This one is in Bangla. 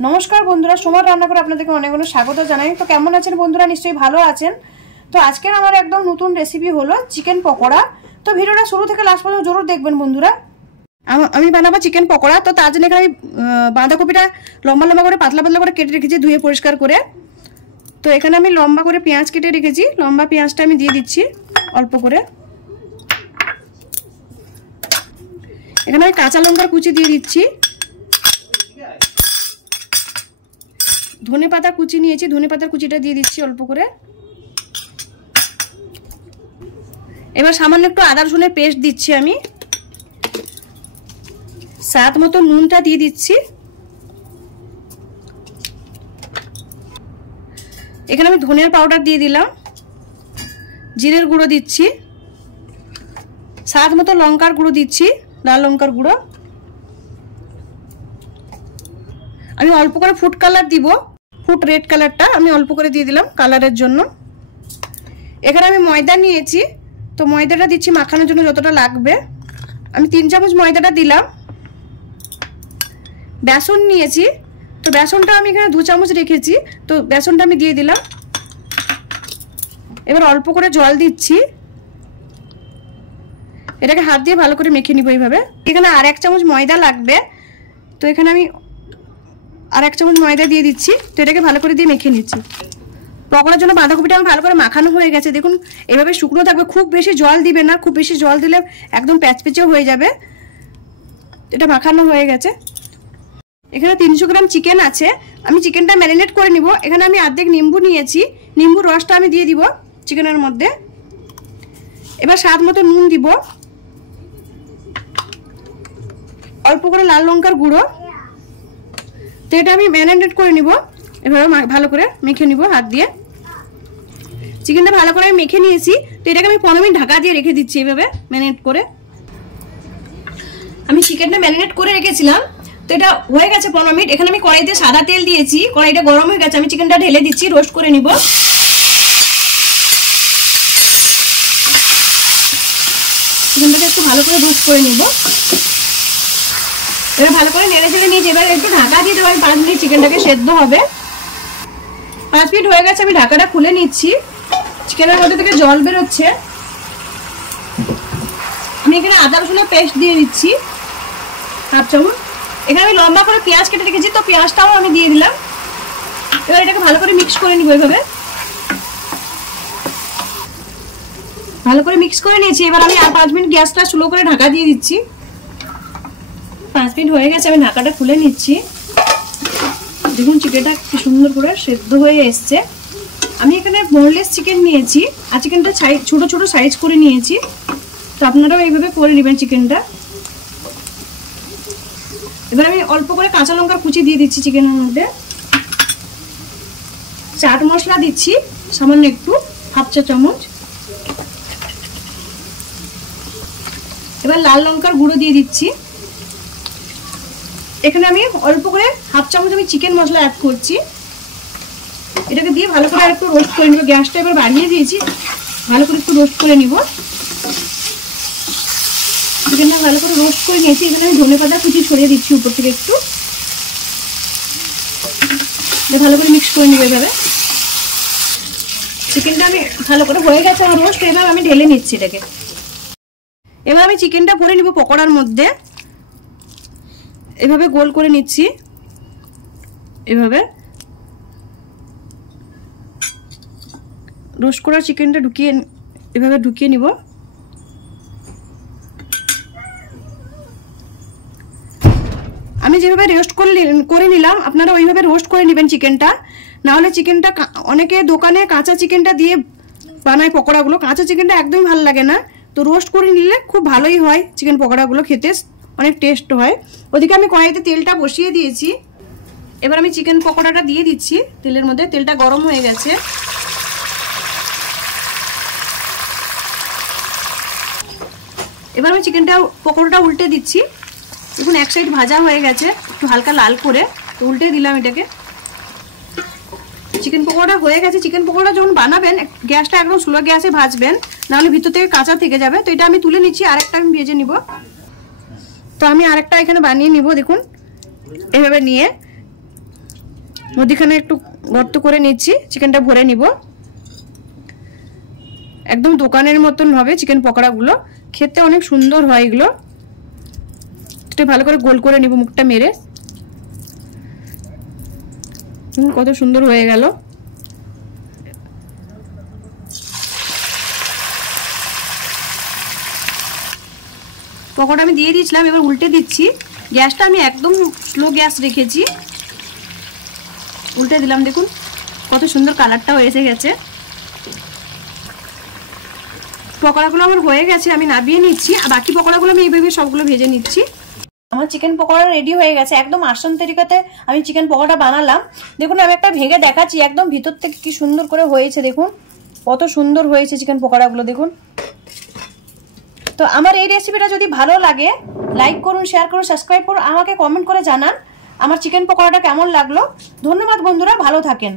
नमस्कार बंधुरा सोमार रान्ना करे आपनादेरके अनेक अनेक स्वागत जानाई। तो केमन आछेन बंधुरा? निश्चयई भालो आछेन। तो आजकेर आमार एकदम नतून रेसिपि हलो चिकेन पकोड़ा। तो भिडियोटा शुरू थेके लास्ट पर्यन्त जरूर देखबेन बंधुरा। आमी बानाबो चिकेन पकोड़ा। तो तार जोन्नो एखाने बाँधाकपिटा लम्बा लम्बा करे पातला पातला करे केटे रेखेछि धुए परिष्कार करे। तो एखाने आमी लम्बा करे पेंयाज केटे रेखेछि। लम्बा पेंयाजटा आमी दिये दिচ্ছি अल्प करे। एखाने आमी काঁচা লঙ্কার কুচি দিয়ে দিচ্ছি। ধনে পাতা কুচি নিয়েছি, ধনে পাতার কুচিটা দিয়ে দিচ্ছি অল্প করে। এবার সামান্য একটু আদা রসুনের পেস্ট দিচ্ছি আমি। স্বাদ মতো নুনটা দিয়ে দিচ্ছি। এখানে আমি ধনিয়ার পাউডার দিয়ে দিলাম, জিরের গুঁড়ো দিচ্ছি, স্বাদ মতো লঙ্কার গুঁড়ো দিচ্ছি, লাল লঙ্কার গুঁড়ো। আমি অল্প করে ফুড কালার দিব, ফুড রেড কালারটা আমি অল্প করে দিয়ে দিলাম কালারের জন্য। এখানে আমি ময়দা নিয়েছি, তো ময়দাটা দিচ্ছি মাখানোর জন্য যতটা লাগবে। আমি 3 চামচ ময়দাটা দিলাম। বেসন নিয়েছি, তো বেসনটা আমি এখানে 2 চামচ রেখেছি, তো বেসনটা আমি দিয়ে দিলাম। এবার অল্প করে জল দিচ্ছি, এটাকে হাত দিয়ে ভালো করে মেখে নিব এইভাবে। এখানে আর 1 চামচ ময়দা লাগবে, তো এখানে আমি আর 1 চামচ ময়দা দিয়ে দিচ্ছি। তো এটাকে ভালো করে দিয়ে মেখে নিচ্ছি। পকোড়ার জন্য বাঁধাকপিটা আমার ভালো করে মাখানো হয়ে গেছে। দেখুন এভাবে শুকনো থাকবে, খুব বেশি জল দিবে না, খুব বেশি জল দিলে একদম প্যাচপেচে হয়ে যাবে। এটা মাখানো হয়ে গেছে। এখানে 300 গ্রাম চিকেন আছে, আমি চিকেনটা ম্যারিনেট করে নিব। এখানে আমি অর্ধেক নিম্বু নিয়েছি, নিম্বুর রসটা আমি দিয়ে দিব চিকেনের মধ্যে। এবার স্বাদ মতো নুন দিব, অল্প করে লাল লঙ্কার গুঁড়ো। তো এটা আমি ম্যারিনেট করে নিব, এভাবে ভালো করে মেখে নিব হাত দিয়ে। চিকেনটা ভালো করে মেখে নিয়েছি, তো এটাকে আমি 15 মিনিট ঢাকা দিয়ে রেখে দিচ্ছি এইভাবে ম্যারিনেট করে। আমি চিকেনটা ম্যারিনেট করে রেখেছিলাম, তো এটা হয়ে গেছে 15 মিনিট। এখানে আমি কড়াইতে সাদা তেল দিয়েছি, কড়াইটা গরম হয়ে গেছে। আমি চিকেনটা ঢেলে দিচ্ছি, রোস্ট করে নিব। চিকেনটাকে একটু ভালো করে রোস্ট করে নিব। এবার ভালো করে নেড়ে চেড়ে নিয়েছি। এবার একটু ঢাকা দিয়ে দেবো, 5 মিনিট চিকেনটাকে সেদ্ধ হবে। 5 মিনিট হয়ে গেছে, আমি ঢাকাটা খুলে নিচ্ছি। চিকেনের মধ্যে থেকে জল বেরোচ্ছে। আমি এখানে আদা রসুনের পেস্ট দিয়ে দিচ্ছি 1/2 চামচ। এখানে আমি লম্বা করে পেঁয়াজ কেটে রেখেছি, তো পেঁয়াজটাও আমি দিয়ে দিলাম। এবার এটাকে ভালো করে মিক্স করে নিব এইভাবে। ভালো করে মিক্স করে নিয়েছি। এবার আমি আর 5 মিনিট গ্যাসটা স্লো করে ঢাকা দিয়ে দিচ্ছি। 5 মিনিট হয়ে গেছে, আমি ঢাকাটা খুলে নিচ্ছি। দেখুন চিকেনটা কি সুন্দর করে সেদ্ধ হয়ে এসছে। আমি এখানে বোনলেস চিকেন নিয়েছি, আর চিকেনটা ছোট ছোট সাইজ করে নিয়েছি। তো আপনারাও এইভাবে করে নেবেন চিকেনটা। এবার আমি অল্প করে কাঁচা লঙ্কার কুচি দিয়ে দিচ্ছি চিকেনের মধ্যে। চাট মশলা দিচ্ছি সামান্য একটু, 1/2 চা চামচ। এবার লাল লঙ্কার গুঁড়ো দিয়ে দিচ্ছি। এখানে আমি অল্প করে 1/2 চামচ আমি চিকেন মশলা অ্যাড করছি। এটাকে দিয়ে ভালো করে একটু রোস্ট করে নিব। গ্যাসটা এবার বাড়িয়ে দিয়েছি, ভালো করে একটু রোস্ট করে নিব। চিকেনটা ভালো করে রোস্ট করে নিয়েছি। এখানে আমি ধনে পাতা কুচি ছড়িয়ে দিচ্ছি উপর থেকে একটু। ভালো করে মিক্স করে নিব এভাবে। চিকেনটা আমি ভালো করে হয়ে গেছে আমার রোস্ট। এবার আমি ঢেলে নিচ্ছি এটাকে। এবার আমি চিকেনটা ভরে নিব পকোড়ার মধ্যে। এভাবে গোল করে নিচ্ছি, এভাবে রোস্ট করা চিকেনটা এভাবে ঢুকিয়ে নিব। আমি যেভাবে রোস্ট করে নিলাম, আপনারা ওইভাবে রোস্ট করে নেবেন চিকেনটা। নাহলে চিকেনটা অনেকে দোকানে কাঁচা চিকেনটা দিয়ে বানায় পকোড়াগুলো, কাঁচা চিকেনটা একদমই ভালো লাগে না। তো রোস্ট করে নিলে খুব ভালোই হয় চিকেন পকোড়াগুলো, খেতে অনেক টেস্ট হয়। ওদিকে আমি কড়াইতে তেলটা বসিয়ে দিয়েছি। এবার আমি চিকেন পকোড়াটা দিয়ে দিচ্ছি তেলের মধ্যে। তেলটা গরম হয়ে গেছে। এবার আমি পকোড়াটা উল্টে দিচ্ছি। দেখুন এক সাইড ভাজা হয়ে গেছে, একটু হালকা লাল করে। তো উল্টে দিলাম এটাকে। চিকেন পকোড়া হয়ে গেছে। চিকেন পকোড়া যখন বানাবেন গ্যাসটা একদম স্লো গ্যাসে ভাজবেন, নাহলে ভিতর থেকে কাঁচা থেকে যাবে। তো এটা আমি তুলে নিচ্ছি, আরেকটা আমি ভেজে নিব। তো আমি আরেকটা এখানে বানিয়ে নিব। দেখুন এভাবে নিয়ে মধ্যখানে একটু গর্ত করে নিচ্ছি, চিকেনটা ভরে নিব। একদম দোকানের মতন হবে চিকেন পকোড়াগুলো, খেতে অনেক সুন্দর হয় এগুলো। এটা ভালো করে গোল করে নিব মুখটা মেরে। কত সুন্দর হয়ে গেল। পকোড়া আমি দিয়ে দিয়েছিলাম, এবার উল্টে দিচ্ছি। গ্যাসটা আমি একদম স্লো গ্যাস রেখেছি। উল্টে দিলাম, দেখুন কত সুন্দর কালারটাও এসে গেছে। পকোড়াগুলো আমার হয়ে গেছে, আমি নামিয়ে নিচ্ছি। আর বাকি পকোড়াগুলো আমি এইভাবে সবগুলো ভেজে নিচ্ছি। আমার চিকেন পকোড়া রেডি হয়ে গেছে। একদম আসান তরিকাতে আমি চিকেন পকোড়া বানালাম। দেখুন আমি একটা ভেঙে দেখাচ্ছি, একদম ভিতর থেকে কি সুন্দর করে হয়েছে। দেখুন কত সুন্দর হয়েছে চিকেন পকোড়াগুলো, দেখুন। তো আমার এই রেসিপিটা যদি ভালো লাগে লাইক করুন, শেয়ার করুন, সাবস্ক্রাইব করুন, আমাকে কমেন্ট করে জানান আমার চিকেন পকোড়াটা কেমন লাগলো। ধন্যবাদ বন্ধুরা, ভালো থাকেন।